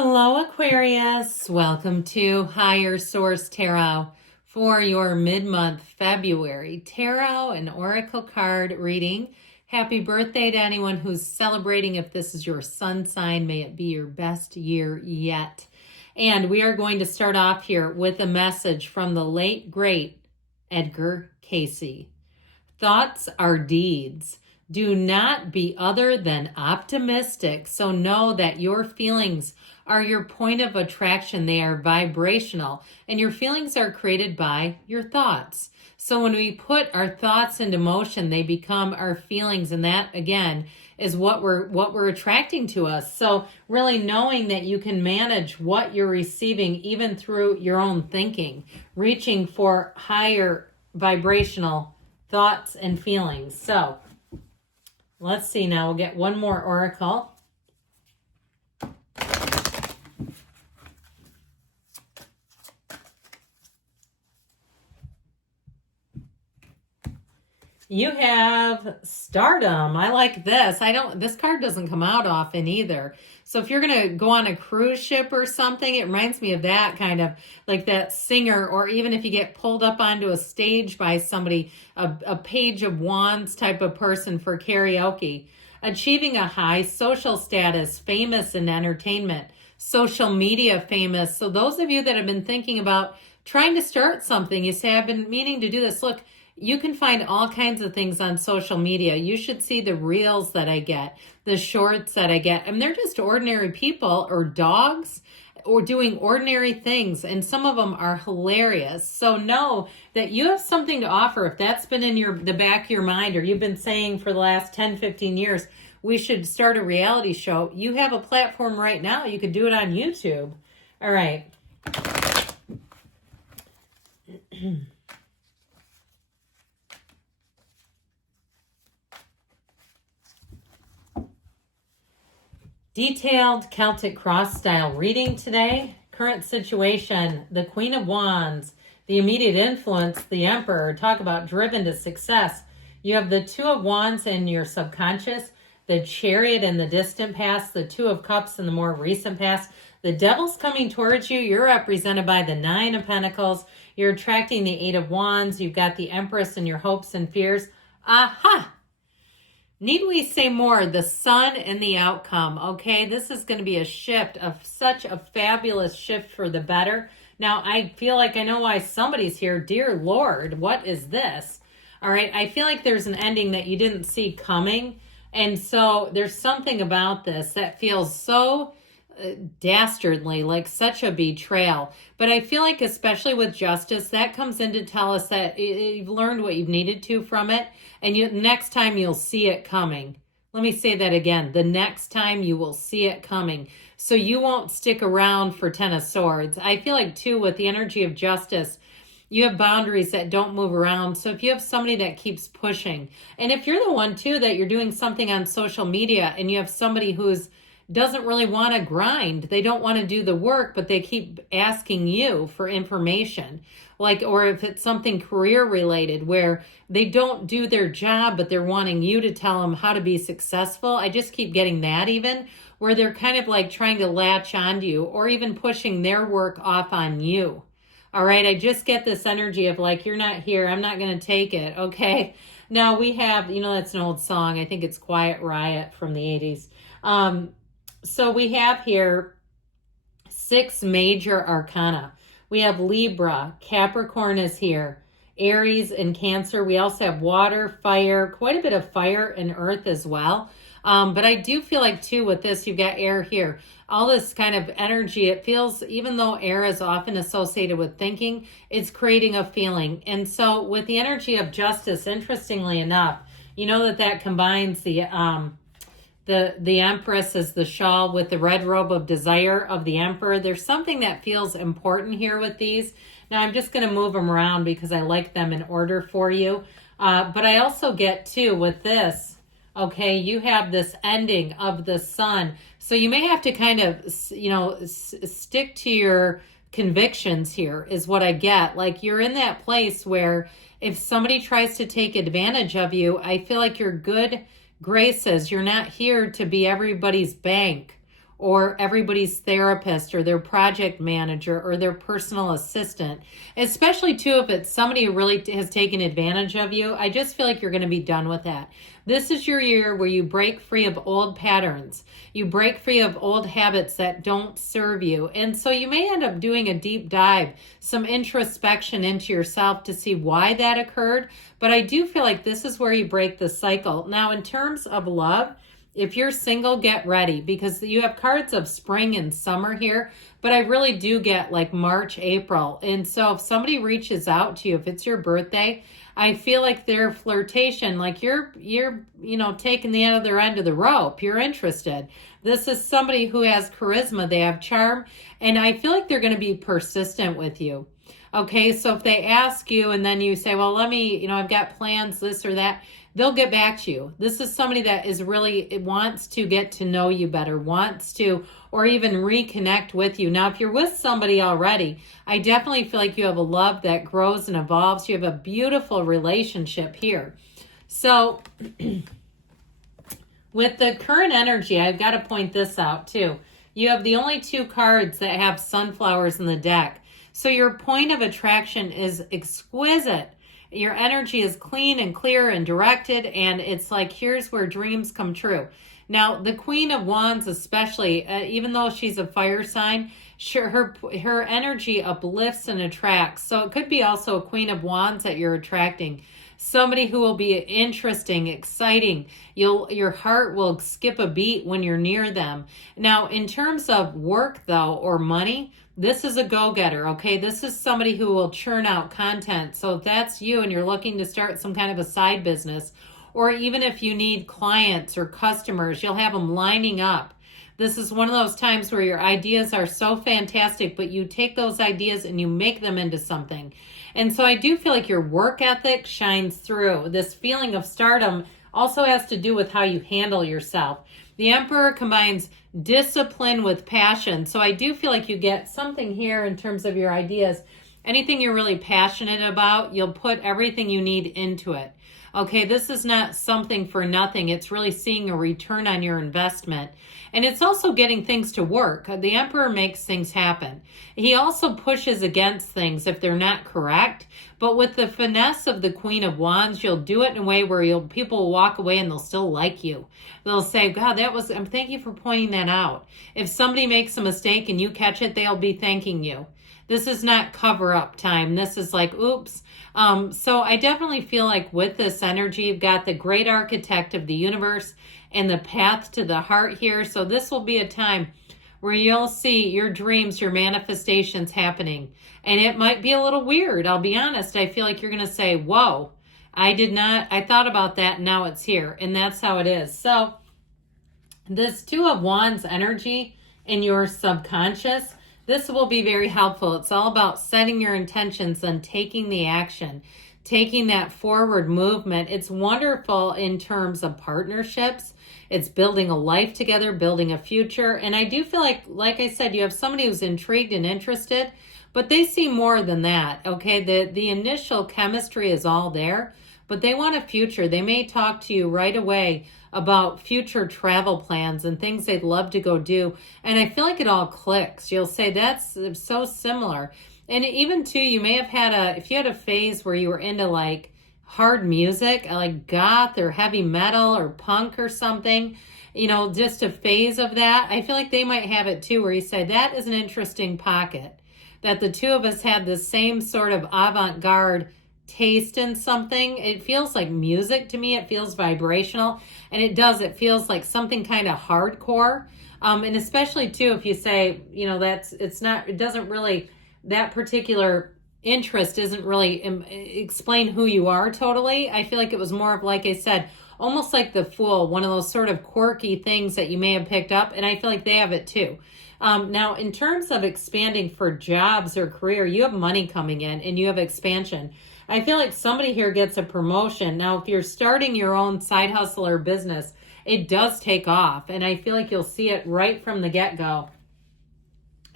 Hello, Aquarius. Welcome to Higher Source Tarot for your mid-month February tarot and oracle card reading. Happy birthday to anyone who's celebrating. If this is your sun sign, may it be your best year yet. And we are going to start off here with a message from the late, great Edgar Cayce. Thoughts are deeds. Do not be other than optimistic. So know that your feelings are your point of attraction. They are vibrational, and your feelings are created by your thoughts. So when we put our thoughts into motion, they become our feelings, and that again is what we're attracting to us. So really knowing that you can manage what you're receiving even through your own thinking, reaching for higher vibrational thoughts and feelings. So let's see now. We'll get one more oracle. You have Stardom. I like this. This card doesn't come out often either. So if you're going to go on a cruise ship or something, it reminds me of that kind of like that singer, or even if you get pulled up onto a stage by somebody, a page of wands type of person for karaoke. Achieving a high social status, famous in entertainment, social media famous. So those of you that have been thinking about trying to start something, you say, I've been meaning to do this. Look, you can find all kinds of things on social media. You should see the reels that I get, the shorts that I get. And they're just ordinary people or dogs or doing ordinary things. And some of them are hilarious. So know that you have something to offer. If that's been in the back of your mind, or you've been saying for the last 10, 15 years, we should start a reality show. You have a platform right now. You could do it on YouTube. All right. Detailed Celtic cross style reading today. Current situation, the Queen of Wands, the immediate influence, the Emperor. Talk about driven to success. You have the Two of Wands in your subconscious, the Chariot in the distant past, the Two of Cups in the more recent past. The Devil's coming towards you. You're represented by the Nine of Pentacles. You're attracting the Eight of Wands. You've got the Empress in your hopes and fears. Aha! Need we say more? The Sun and the outcome. Okay, this is going to be a shift, of such a fabulous shift for the better. Now, I feel like I know why somebody's here. Dear Lord, what is this? All right, I feel like there's an ending that you didn't see coming. And so there's something about this that feels so dastardly, like such a betrayal. But I feel like especially with justice, that comes in to tell us that you've learned what you've needed to from it, and next time you'll see it coming. Let me say that again. The next time you will see it coming. So you won't stick around for Ten of Swords. I feel like too, with the energy of justice, you have boundaries that don't move around. So if you have somebody that keeps pushing, and if you're the one too that you're doing something on social media and you have somebody who's doesn't really want to grind. They don't want to do the work, but they keep asking you for information. Like, or if it's something career related where they don't do their job, but they're wanting you to tell them how to be successful. I just keep getting that even where they're kind of like trying to latch onto you or even pushing their work off on you. All right. I just get this energy of like, you're not here. I'm not going to take it. Okay. Now we have, that's an old song. I think it's Quiet Riot from the 80s. So we have here 6 major arcana. We have Libra, Capricorn is here, Aries and Cancer. We also have water, fire, quite a bit of fire and earth as well. But I do feel like too with this, you've got air here. All this kind of energy, it feels, even though air is often associated with thinking, it's creating a feeling. And so with the energy of justice, interestingly enough, you know that combines the Empress is the shawl with the red robe of desire of the Emperor. There's something that feels important here with these. Now, I'm just going to move them around because I like them in order for you. But I also get, too, with this, okay, you have this ending of the Sun. So you may have to kind of, stick to your convictions here is what I get. Like you're in that place where if somebody tries to take advantage of you, I feel like you're good graces. You're not here to be everybody's bank or everybody's therapist or their project manager or their personal assistant, especially too if it's somebody who really has taken advantage of you. I just feel like you're going to be done with that. This is your year where you break free of old patterns. You break free of old habits that don't serve you. And so you may end up doing a deep dive, some introspection into yourself to see why that occurred. But I do feel like this is where you break the cycle. Now, in terms of love, if you're single, get ready, because you have cards of spring and summer here, but I really do get like March, April. And so if somebody reaches out to you, if it's your birthday, I feel like their flirtation, like you're taking the other end of the rope. You're interested. This is somebody who has charisma. They have charm. And I feel like they're going to be persistent with you. Okay, so if they ask you and then you say, well, let me, I've got plans, this or that, they'll get back to you. This is somebody that is really wants to get to know you better, wants to, or even reconnect with you. Now, if you're with somebody already, I definitely feel like you have a love that grows and evolves. You have a beautiful relationship here. So with the current energy, I've got to point this out too. You have the only two cards that have sunflowers in the deck. So your point of attraction is exquisite. Your energy is clean and clear and directed, and it's like, here's where dreams come true. Now, the Queen of Wands especially, even though she's a fire sign, her energy uplifts and attracts. So it could be also a Queen of Wands that you're attracting. Somebody who will be interesting, exciting. Your heart will skip a beat when you're near them. Now, in terms of work, though, or money, this is a go-getter, okay? This is somebody who will churn out content. So if that's you and you're looking to start some kind of a side business, or even if you need clients or customers, you'll have them lining up. This is one of those times where your ideas are so fantastic, but you take those ideas and you make them into something. And so I do feel like your work ethic shines through. This feeling of stardom also has to do with how you handle yourself. The Emperor combines discipline with passion. So I do feel like you get something here in terms of your ideas. Anything you're really passionate about, you'll put everything you need into it. Okay, this is not something for nothing. It's really seeing a return on your investment. And it's also getting things to work. The Emperor makes things happen. He also pushes against things if they're not correct. But with the finesse of the Queen of Wands, you'll do it in a way where people will walk away and they'll still like you. They'll say, God, thank you for pointing that out. If somebody makes a mistake and you catch it, they'll be thanking you. This is not cover-up time. This is like, oops. So I definitely feel like with this energy, you've got the great architect of the universe and the path to the heart here. So this will be a time where you'll see your dreams, your manifestations happening. And it might be a little weird. I'll be honest. I feel like you're going to say, whoa, I thought about that and now it's here. And that's how it is. So this Two of Wands energy in your subconscious, this will be very helpful. It's all about setting your intentions and taking the action, taking that forward movement. It's wonderful in terms of partnerships. It's building a life together, building a future. And I do feel like I said, you have somebody who's intrigued and interested, but they see more than that. Okay, the initial chemistry is all there, but they want a future. They may talk to you right away about future travel plans and things they'd love to go do. And I feel like it all clicks. You'll say, that's so similar. And even too, you may have if you had a phase where you were into like hard music, like goth or heavy metal or punk or something, just a phase of that. I feel like they might have it too, where you say, that is an interesting pocket. That the two of us had the same sort of avant-garde taste in something. It feels like music to me. It feels vibrational, and it feels like something kind of hardcore. And especially too, if you say, that particular interest doesn't really explain who you are totally. I feel like it was more of, like I said, almost like The Fool, one of those sort of quirky things that you may have picked up. And I feel like they have it too. Now, in terms of expanding for jobs or career, you have money coming in and you have expansion. I feel like somebody here gets a promotion. Now, if you're starting your own side hustle or business, it does take off. And I feel like you'll see it right from the get-go.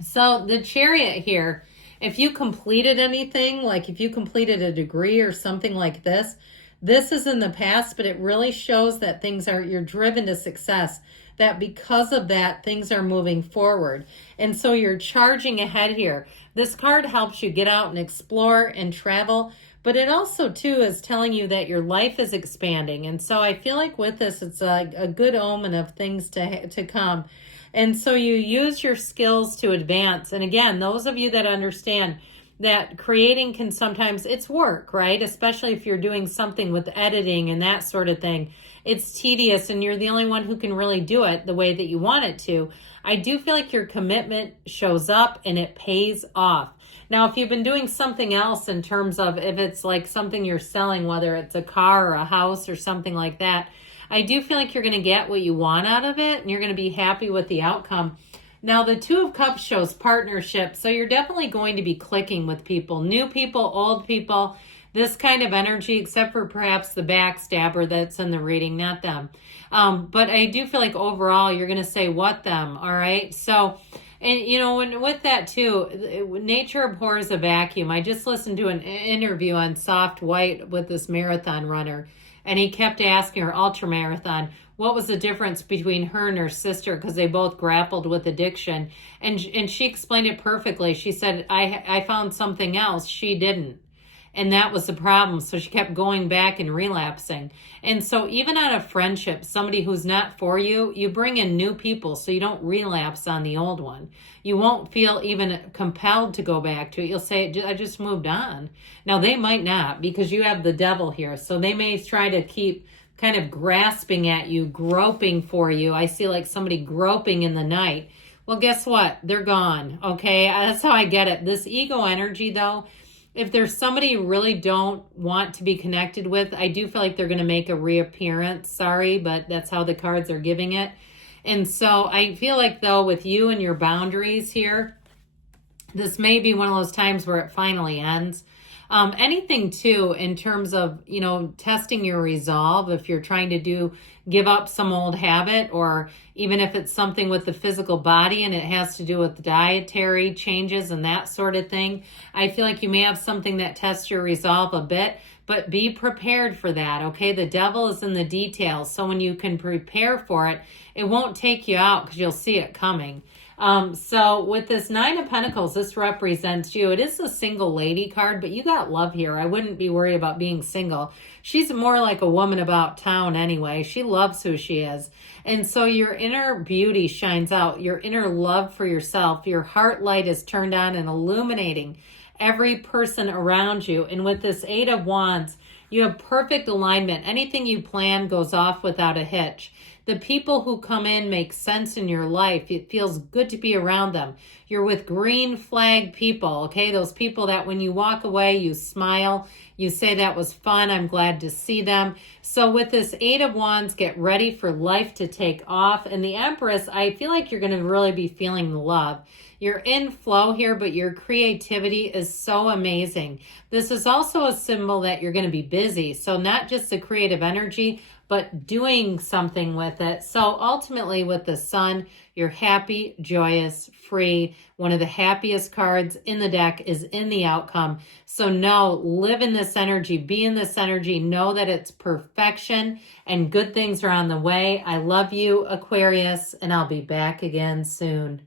So the Chariot here, if you completed anything, like if you completed a degree or something like this, This is in the past, but it really shows that you're driven to success, that because of that, things are moving forward. And so you're charging ahead here. This card helps you get out and explore and travel, but it also, too, is telling you that your life is expanding. And so I feel like with this, it's a good omen of things to come. And so you use your skills to advance. And again, those of you that understand that creating can sometimes, it's work, right? Especially if you're doing something with editing and that sort of thing. It's tedious and you're the only one who can really do it the way that you want it to. I do feel like your commitment shows up and it pays off. Now, if you've been doing something else in terms of if it's like something you're selling, whether it's a car or a house or something like that, I do feel like you're going to get what you want out of it and you're going to be happy with the outcome. Now, the Two of Cups shows partnership, so you're definitely going to be clicking with people, new people, old people, this kind of energy, except for perhaps the backstabber that's in the reading, not them. But I do feel like overall you're going to say what them, all right? So, and you know, with that too, nature abhors a vacuum. I just listened to an interview on Soft White with this marathon runner, and he kept asking her, ultra marathon, what was the difference between her and her sister, because they both grappled with addiction. And she explained it perfectly. She said, I found something else. She didn't. And that was the problem. So she kept going back and relapsing. And so even out of friendship, somebody who's not for you, you bring in new people so you don't relapse on the old one. You won't feel even compelled to go back to it. You'll say, I just moved on. Now, they might not, because you have the devil here. So they may try to keep kind of grasping at you, groping for you. I see like somebody groping in the night. Well, guess what? They're gone. Okay, that's how I get it. This ego energy, though, if there's somebody you really don't want to be connected with, I do feel like they're going to make a reappearance. Sorry, but that's how the cards are giving it. And so I feel like, though, with you and your boundaries here, this may be one of those times where it finally ends. Anything, too, in terms of, you know, testing your resolve, if you're trying to give up some old habit, or even if it's something with the physical body and it has to do with dietary changes and that sort of thing. I feel like you may have something that tests your resolve a bit, but be prepared for that, okay? The devil is in the details, so when you can prepare for it, it won't take you out because you'll see it coming. So with this Nine of Pentacles, this represents you. It is a single lady card, but you got love here. I wouldn't be worried about being single. She's more like a woman about town anyway. She loves who she is. And so your inner beauty shines out, your inner love for yourself. Your heart light is turned on and illuminating every person around you. And with this Eight of Wands, you have perfect alignment. Anything you plan goes off without a hitch. The people who come in make sense in your life. It feels good to be around them. You're with green flag people, okay? Those people that when you walk away, you smile. You say that was fun. I'm glad to see them. So with this Eight of Wands, get ready for life to take off. And the Empress, I feel like you're going to really be feeling the love. You're in flow here, but your creativity is so amazing. This is also a symbol that you're going to be busy. So not just the creative energy, but doing something with it. So ultimately with the Sun, you're happy, joyous, free. One of the happiest cards in the deck is in the outcome. So live in this energy, be in this energy, know that it's perfection and good things are on the way. I love you, Aquarius, and I'll be back again soon.